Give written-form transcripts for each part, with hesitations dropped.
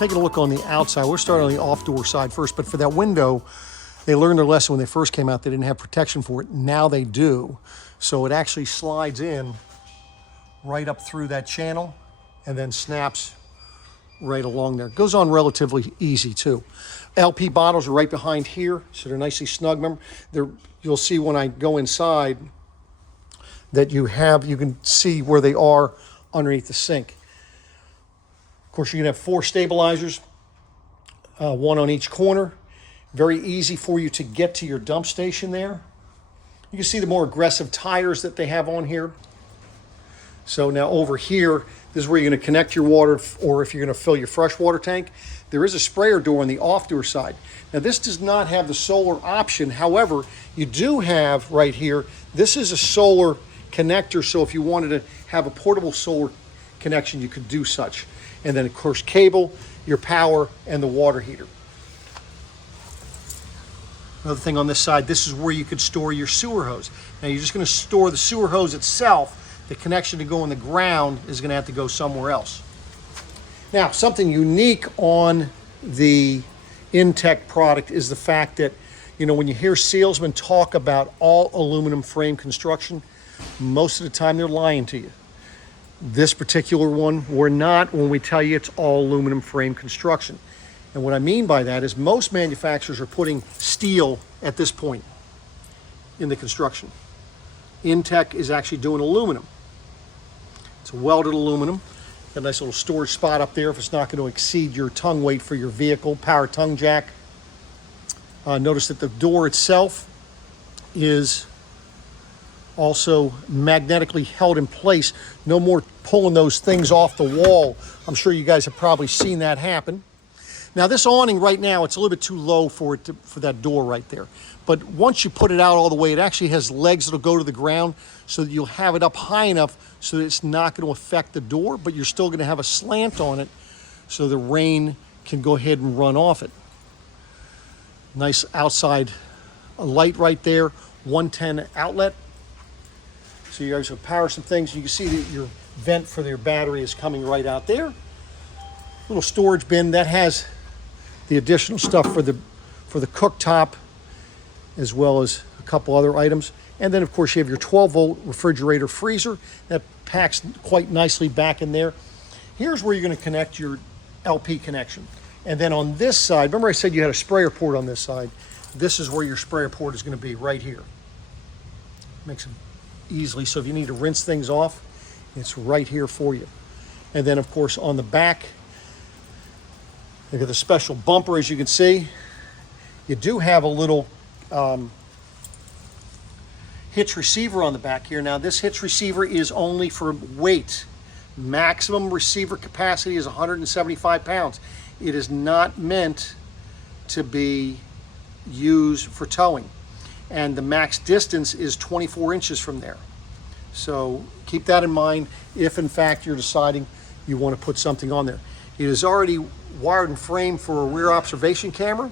taking a look on the outside. We're starting on the off-door side first, but for that window, they learned their lesson when they first came out. They didn't have protection for it. Now they do. So it actually slides in right up through that channel and then snaps right along there. It goes on relatively easy too. LP bottles are right behind here, so they're nicely snug. Remember, you'll see when I go inside that you can see where they are underneath the sink. Of course, you can have 4 stabilizers, 1 on each corner. Very easy for you to get to your dump station there. You can see the more aggressive tires that they have on here. So now over here, this is where you're going to connect your water, or if you're going to fill your freshwater tank. There is a sprayer door on the off-door side. Now this does not have the solar option. However, you do have right here, this is a solar connector, so if you wanted to have a portable solar connection, you could do such. And then of course cable, your power, and the water heater. Another thing on this side, this is where you could store your sewer hose. Now you're just going to store the sewer hose itself. The connection to go in the ground is going to have to go somewhere else. Now, something unique on the inTech product is the fact that, you know, when you hear salesmen talk about all aluminum frame construction, most of the time they're lying to you. This particular one, we're not when we tell you it's all aluminum frame construction. And what I mean by that is most manufacturers are putting steel at this point in the construction. inTech is actually doing aluminum. It's a welded aluminum. Got a nice little storage spot up there if it's not going to exceed your tongue weight for your vehicle. Power tongue jack. Notice that the door itself is also magnetically held in place. No more pulling those things off the wall. I'm sure you guys have probably seen that happen. Now this awning right now, it's a little bit too low for that door right there. But once you put it out all the way, it actually has legs that'll go to the ground so that you'll have it up high enough so that it's not going to affect the door, but you're still going to have a slant on it so the rain can go ahead and run off it. Nice outside light right there, 110 outlet. So you guys will power some things. You can see that your vent for your battery is coming right out there. Little storage bin that has the additional stuff for the cooktop, as well as a couple other items. And then of course you have your 12-volt refrigerator freezer that packs quite nicely back in there. Here's where you're going to connect your LP connection. And then on this side, remember I said you had a sprayer port on this side. This is where your sprayer port is going to be, right here. Makes it easily, so if you need to rinse things off, it's right here for you. And then of course on the back, look at the special bumper, as you can see. You do have a little hitch receiver on the back here. Now this hitch receiver is only for weight. Maximum receiver capacity is 175 pounds. It is not meant to be used for towing. And the max distance is 24 inches from there. So keep that in mind if in fact you're deciding you want to put something on there. It is already wired and framed for a rear observation camera.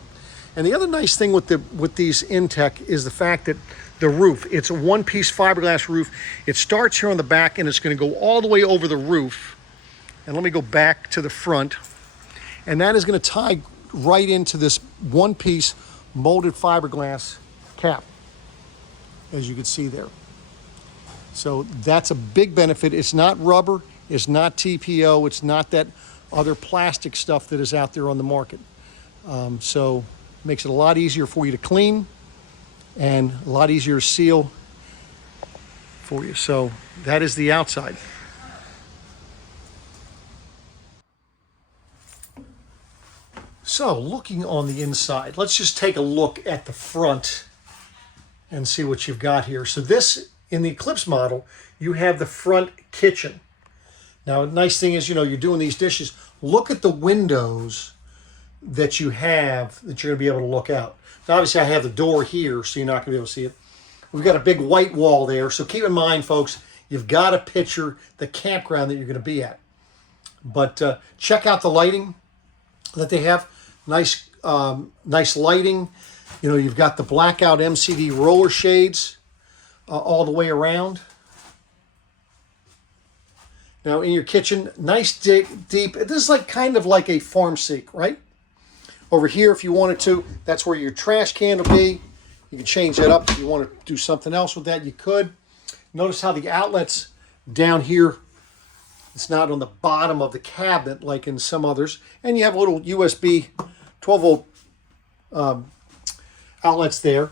And the other nice thing with these inTech is the fact that the roof, it's a one-piece fiberglass roof. It starts here on the back and it's going to go all the way over the roof. And let me go back to the front. And that is going to tie right into this one-piece molded fiberglass cap, as you can see there. So that's a big benefit. It's not rubber, it's not TPO, it's not that other plastic stuff that is out there on the market. So makes it a lot easier for you to clean and a lot easier to seal for you. So that is the outside. So looking on the inside, let's just take a look at the front and see what you've got here. So this, in the Eclipse model, you have the front kitchen. Now, the nice thing is, you know, you're doing these dishes. Look at the windows that you have that you're going to be able to look out. Now, obviously, I have the door here, so you're not going to be able to see it. We've got a big white wall there, so keep in mind, folks, you've got to picture the campground that you're going to be at. But check out the lighting that they have. Nice, nice lighting. You know, you've got the blackout MCD roller shades all the way around. Now in your kitchen, nice deep. This is like kind of like a farm sink, right? Over here, if you wanted to, that's where your trash can will be. You can change that up if you want to do something else with that, you could. Notice how the outlets down here, it's not on the bottom of the cabinet like in some others. And you have a little USB 12 volt outlets there.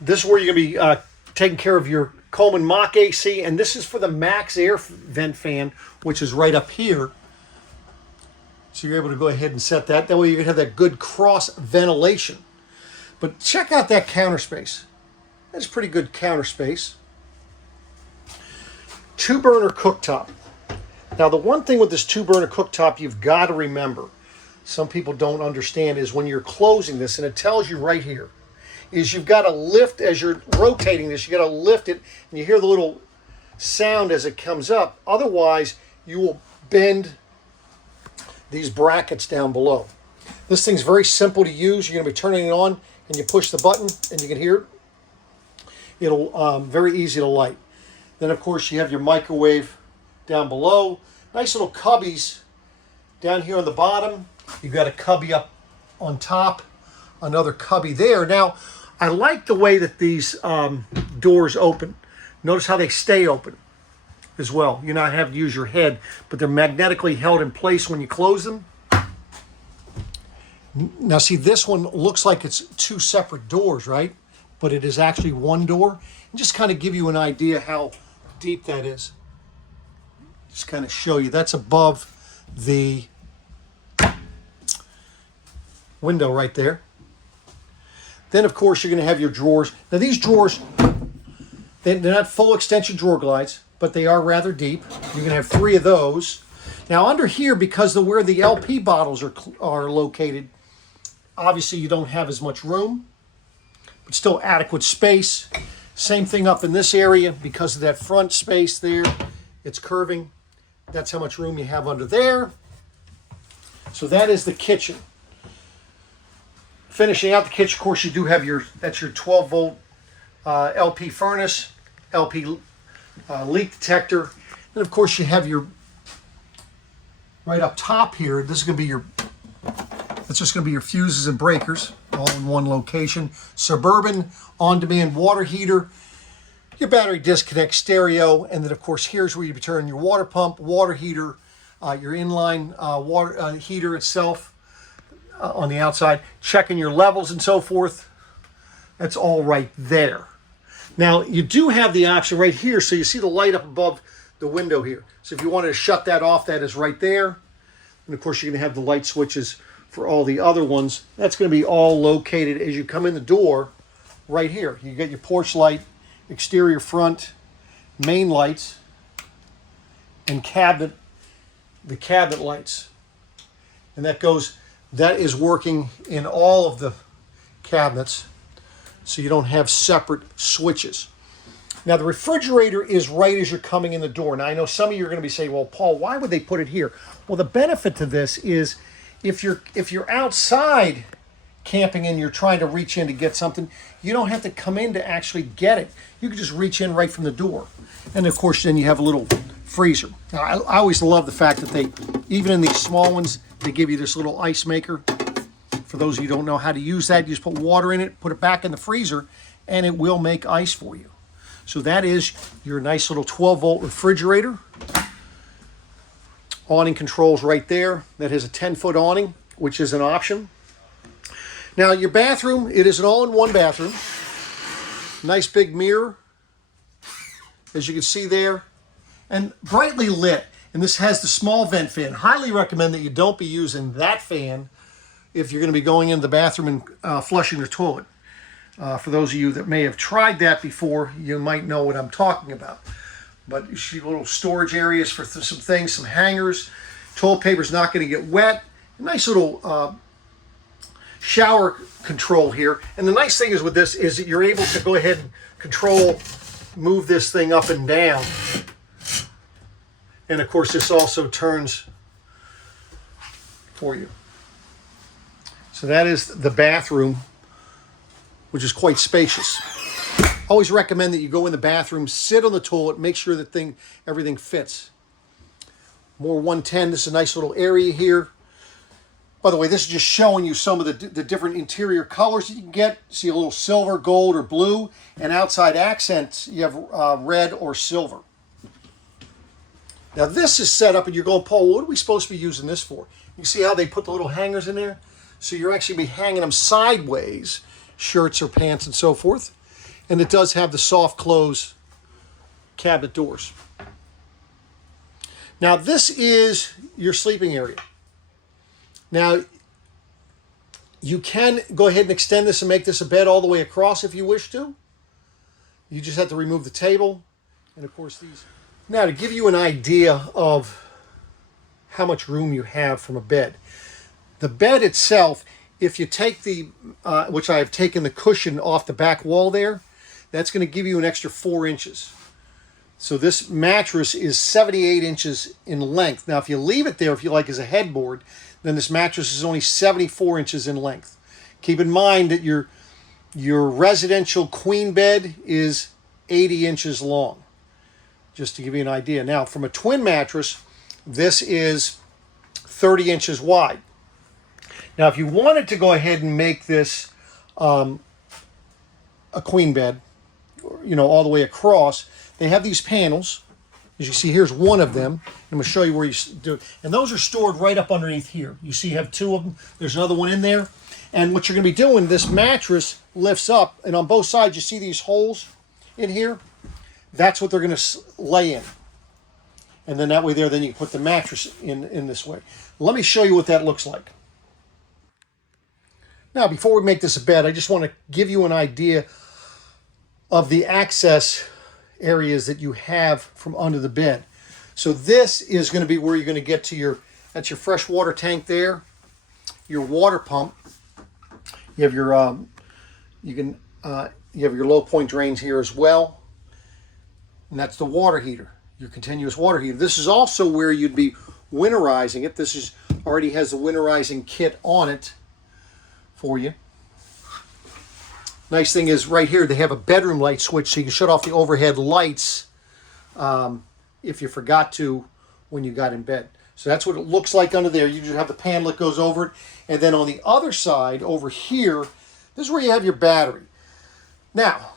This is where you're going to be taking care of your Coleman Mach AC, and this is for the max air vent fan, which is right up here. So you're able to go ahead and set that. That way you can have that good cross ventilation. But check out that counter space. That's pretty good counter space. 2-burner cooktop. Now the one thing with this 2-burner cooktop you've got to remember, some people don't understand, is when you're closing this, and it tells you right here, is you've got to lift, as you're rotating this, you got to lift it, and you hear the little sound as it comes up. Otherwise, you will bend these brackets down below. This thing's very simple to use. You're going to be turning it on, and you push the button, and you can hear it. It'll very easy to light. Then, of course, you have your microwave down below. Nice little cubbies down here on the bottom. You've got a cubby up on top, another cubby there. Now, I like the way that these doors open. Notice how they stay open as well. You not have to use your head, but they're magnetically held in place when you close them. Now, see, this one looks like it's 2 separate doors, right? But it is actually one door. And just kind of give you an idea how deep that is. Just kind of show you. That's above the window right there. Then, of course, you're going to have your drawers. Now, these drawers, they're not full extension drawer glides, but they are rather deep. You're going to have 3 of those. Now, under here, because of where the LP bottles are located, obviously you don't have as much room, but still adequate space. Same thing up in this area because of that front space there. It's curving. That's how much room you have under there. So that is the kitchen. Finishing out the kitchen, of course, you do have that's your 12 volt LP furnace, LP leak detector. And of course you have your, right up top here, this is going to be that's just going to be your fuses and breakers, all in one location. Suburban on-demand water heater, your battery disconnect stereo, and then of course here's where you turn your water pump, water heater, your inline water heater itself on the outside, checking your levels and so forth. That's all right there. Now you do have the option right here, so you see the light up above the window here. So if you wanted to shut that off, that is right there. And of course you're going to have the light switches for all the other ones. That's going to be all located as you come in the door right here. You get your porch light, exterior front, main lights, and the cabinet lights. And that is working in all of the cabinets, so you don't have separate switches. Now the refrigerator is right as you're coming in the door. Now I know some of you are going to be saying, well, Paul, why would they put it here? Well, the benefit to this is if you're outside camping and you're trying to reach in to get something, you don't have to come in to actually get it. You can just reach in right from the door. And of course, then you have a little freezer. Now, I always love the fact that even in these small ones, they give you this little ice maker. For those of you who don't know how to use that, you just put water in it, put it back in the freezer, and it will make ice for you. So that is your nice little 12 volt refrigerator. Awning controls right there. That has a 10-foot awning, which is an option. Now your bathroom, it is an all-in-one bathroom. Nice big mirror, as you can see there, and brightly lit. And this has the small vent fan. Highly recommend that you don't be using that fan if you're going to be going into the bathroom and flushing your toilet. For those of you that may have tried that before, you might know what I'm talking about. But you see little storage areas for some things, some hangers. Toilet paper's not going to get wet. A nice little shower control here. And the nice thing is with this is that you're able to go ahead and move this thing up and down. And of course this also turns for you. So that is the bathroom, which is quite spacious. Always recommend that you go in the bathroom, sit on the toilet, make sure that everything fits. more 110. This is a nice little area here. By the way, this is just showing you some of the different interior colors that you can get. See a little silver, gold, or blue. And outside accents, you have red or silver. Now this is set up and you're going, Paul, what are we supposed to be using this for? You see how they put the little hangers in there? So you're actually be hanging them sideways, shirts or pants and so forth. And it does have the soft close cabinet doors. Now this is your sleeping area. Now, you can go ahead and extend this and make this a bed all the way across if you wish to. You just have to remove the table. And of course these. Now to give you an idea of how much room you have from a bed. The bed itself, if you take the, which I have taken the cushion off the back wall there, that's going to give you an extra 4 inches. So this mattress is 78 inches in length. Now if you leave it there, if you like, as a headboard, then this mattress is only 74 inches in length. Keep in mind that your residential queen bed is 80 inches long, just to give you an idea. Now, from a twin mattress, this is 30 inches wide. Now, if you wanted to go ahead and make this a queen bed, you know, all the way across, they have these panels. As you see, here's one of them. I'm going to show you where you do it. And those are stored right up underneath here. You see you have 2 of them. There's another one in there. And what you're going to be doing, this mattress lifts up, and on both sides you see these holes in here. That's what they're going to lay in. And then that way there, then you can put the mattress in this way. Let me show you what that looks like. Now, before we make this a bed, I just want to give you an idea of the access areas that you have from under the bed. So this is going to be where you're going to get to that's your fresh water tank there, your water pump. You have your you have your low point drains here as well, and that's the water heater, your continuous water heater. This is also where you'd be winterizing it. This is already has the winterizing kit on it for you. Nice thing is right here they have a bedroom light switch, so you can shut off the overhead lights if you forgot to when you got in bed. So that's what it looks like under there. You just have the panel that goes over it. And then on the other side over here, this is where you have your battery. Now,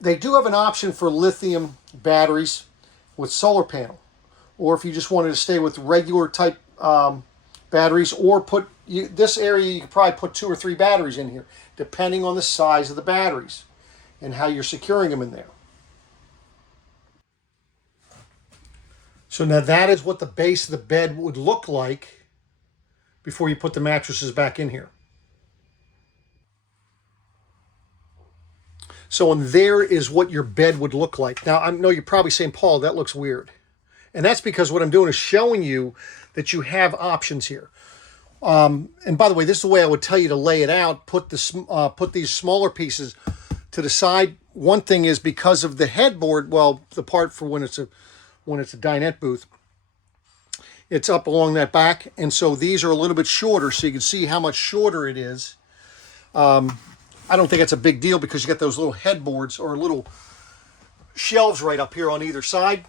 they do have an option for lithium batteries with solar panel. Or if you just wanted to stay with regular type batteries, or this area, you could probably put 2 or 3 batteries in here, depending on the size of the batteries and how you're securing them in there. So now that is what the base of the bed would look like before you put the mattresses back in here. So and there is what your bed would look like. Now I know you're probably saying, Paul, that looks weird. And that's because what I'm doing is showing you that you have options here. And by the way, this is the way I would tell you to lay it out. Put these smaller pieces to the side. One thing is because of the headboard, well, the part for when it's a dinette booth, it's up along that back, and so these are a little bit shorter, so you can see how much shorter it is. I don't think that's a big deal because you got those little headboards or little shelves right up here on either side.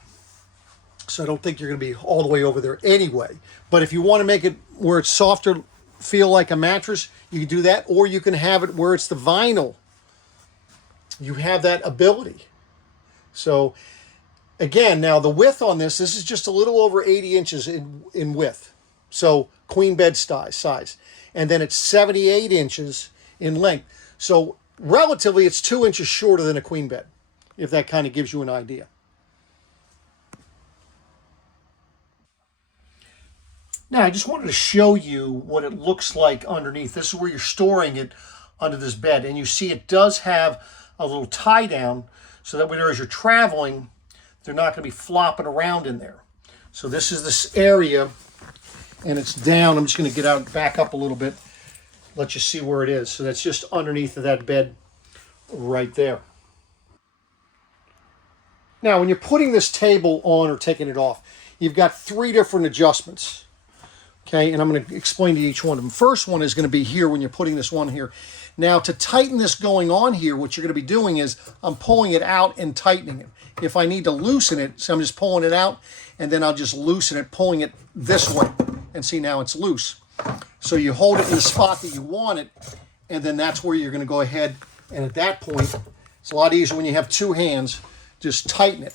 So I don't think you're going to be all the way over there anyway. But if you want to make it where it's softer, feel like a mattress, you can do that. Or you can have it where it's the vinyl. You have that ability. So again, now the width on this is just a little over 80 inches in width. So queen bed size. And then it's 78 inches in length. So relatively, it's 2 inches shorter than a queen bed, if that kind of gives you an idea. Now, I just wanted to show you what it looks like underneath. This is where you're storing it under this bed. And you see it does have a little tie down so that as you're traveling, they're not going to be flopping around in there. So this is this area, and it's down. I'm just going to get out, back up a little bit, let you see where it is. So that's just underneath of that bed right there. Now, when you're putting this table on or taking it off, you've got 3 different adjustments. Okay, and I'm going to explain to you each one of them. First one is going to be here when you're putting this one here. Now, to tighten this going on here, what you're going to be doing is I'm pulling it out and tightening it. If I need to loosen it, so I'm just pulling it out, and then I'll just loosen it, pulling it this way. And see, now it's loose. So you hold it in the spot that you want it, and then that's where you're going to go ahead, and at that point, it's a lot easier when you have two hands. Just tighten it,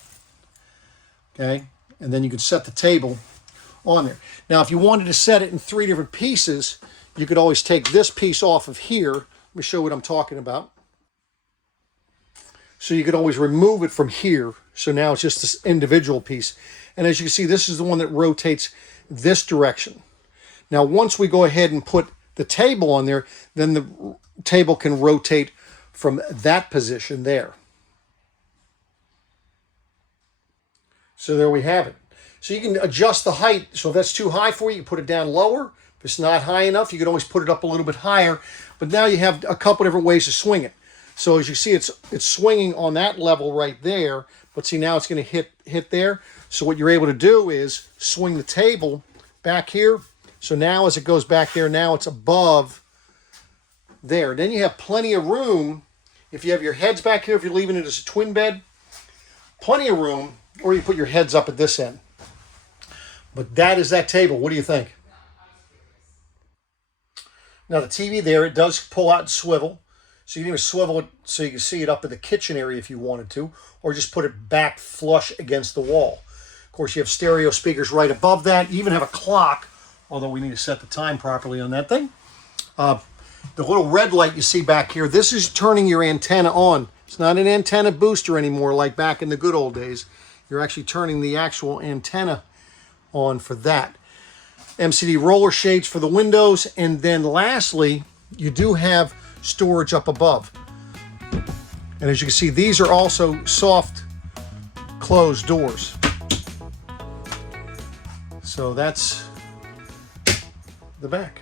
okay? And then you can set the table on there. Now, if you wanted to set it in 3 different pieces, you could always take this piece off of here. Let me show you what I'm talking about. So you could always remove it from here. So now it's just this individual piece. And as you can see, this is the one that rotates this direction. Now, once we go ahead and put the table on there, then the table can rotate from that position there. So there we have it. So you can adjust the height. So if that's too high for you, you put it down lower. If it's not high enough, you can always put it up a little bit higher. But now you have a couple different ways to swing it. So as you see, it's swinging on that level right there. But see, now it's going to hit there. So what you're able to do is swing the table back here. So now as it goes back there, now it's above there. Then you have plenty of room. If you have your heads back here, if you're leaving it as a twin bed, plenty of room, or you put your heads up at this end. But that is that table. What do you think? Now the TV there, it does pull out and swivel. So you can even swivel it so you can see it up in the kitchen area if you wanted to, or just put it back flush against the wall. Of course, you have stereo speakers right above that. You even have a clock, although we need to set the time properly on that thing. The little red light you see back here, this is turning your antenna on. It's not an antenna booster anymore like back in the good old days. You're actually turning the actual antenna on for that. MCD roller shades for the windows. And then lastly, you do have storage up above. And as you can see, these are also soft closed doors. So that's the back.